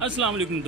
अस्सलाम वालेकुम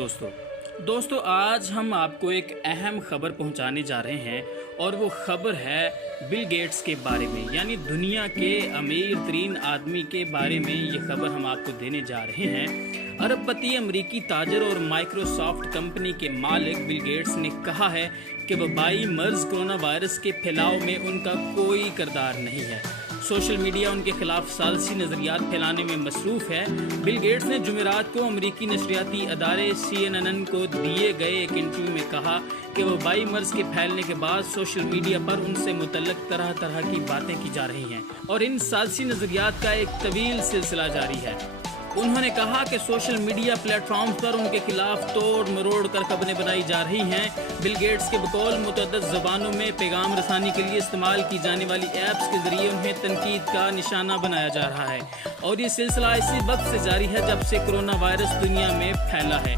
दोस्तों आज हम आपको एक अहम खबर पहुंचाने जा रहे हैं और वो खबर है बिल गेट्स के बारे में, यानी दुनिया के अमीर तरीन आदमी के बारे में ये खबर हम आपको देने जा रहे हैं। अरबपति अमरीकी ताजर और माइक्रोसॉफ्ट कंपनी के मालिक बिल गेट्स ने कहा है कि वबाई मर्ज कोरोना वायरस के फैलाव में उनका कोई किरदार नहीं है। सोशल मीडिया उनके खिलाफ सालसी नज़रियात फैलाने में मसरूफ़ है। बिल गेट्स ने जुमेरात को अमरीकी नशरियाती अदारे CNN को दिए गए एक इंटरव्यू में कहा कि वबाई मर्ज के फैलने के बाद सोशल मीडिया पर उनसे मुतल्लक तरह तरह की बातें की जा रही हैं और इन सालसी नज़रियात का एक तवील सिलसिला जारी है। उन्होंने कहा कि सोशल मीडिया प्लेटफॉर्म्स पर उनके खिलाफ तोड़ मरोड़ कर खबरें बनाई जा रही हैं। बिल गेट्स के बकौल मुतअद्दिद ज़बानों में पैगाम रसानी के लिए इस्तेमाल की जाने वाली ऐप्स के ज़रिए उन्हें तनकीद का निशाना बनाया जा रहा है और ये सिलसिला इसी वक्त से जारी है जब से कोरोना वायरस दुनिया में फैला है।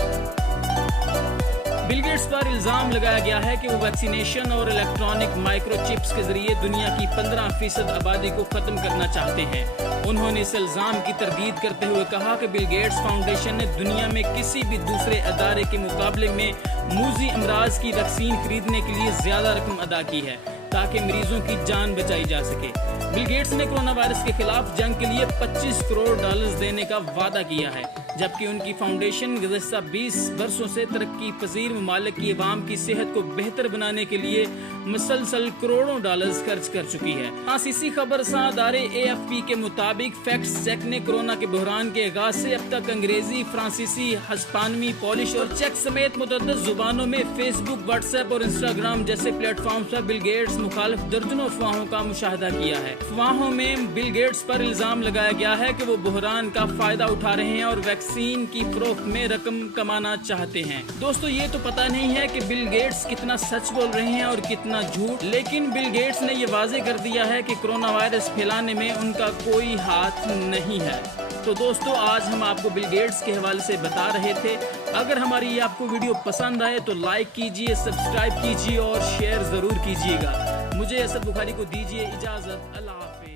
बिल गेट्स पर इल्ज़ाम लगाया गया है कि वो वैक्सीनेशन और इलेक्ट्रॉनिक माइक्रोचिप्स के जरिए दुनिया की 15% आबादी को ख़त्म करना चाहते हैं। उन्होंने इस इल्ज़ाम की तरदीद करते हुए कहा कि बिल गेट्स फाउंडेशन ने दुनिया में किसी भी दूसरे अदारे के मुकाबले में मूजी अमराज की वैक्सीन खरीदने के लिए ज़्यादा रकम अदा की है ताकि मरीजों की जान बचाई जा सके। बिल गेट्स ने कोरोना वायरस के खिलाफ जंग के लिए $25 करोड़ देने का वादा किया है, जबकि उनकी फाउंडेशन गुज़श्ता 20 बरसों से तरक्की पजीर ममालिक की अवाम की सेहत को बेहतर बनाने के लिए मुसलसल करोड़ों डॉलर्स खर्च कर चुकी है। इसी खबर अदारे AFP के मुताबिक फैक्ट चेक ने कोरोना के बहरान के आगाज से अब तक अंग्रेजी, फ्रांसीसी, हिस्पानवी, पोलिश और चेक समेत मुतअद्दिद जुबानों में फेसबुक, व्हाट्सएप और इंस्टाग्राम जैसे प्लेटफॉर्म पर बिल गेट्स मुखालिफ दर्जनों अफवाहों का मुशाहिदा किया है। अफवाहों में बिल गेट्स पर इल्जाम लगाया गया है कि वो बहरान का फायदा उठा रहे हैं और वैक्सीन की फरोख्त में रकम कमाना चाहते हैं। दोस्तों ये तो पता नहीं है कि बिल गेट्स कितना सच बोल रहे हैं और कितना झूठ, लेकिन बिल गेट्स ने ये वाज़ेह कर दिया है कि कोरोना वायरस फैलाने में उनका कोई हाथ नहीं है। तो दोस्तों आज हम आपको बिल गेट्स के हवाले से बता रहे थे। अगर हमारी ये आपको वीडियो पसंद आए तो लाइक कीजिए, सब्सक्राइब कीजिए और शेयर ज़रूर कीजिएगा। मुझे असद बुखारी को दीजिए इजाज़त। अल्लाह हाफ़िज़।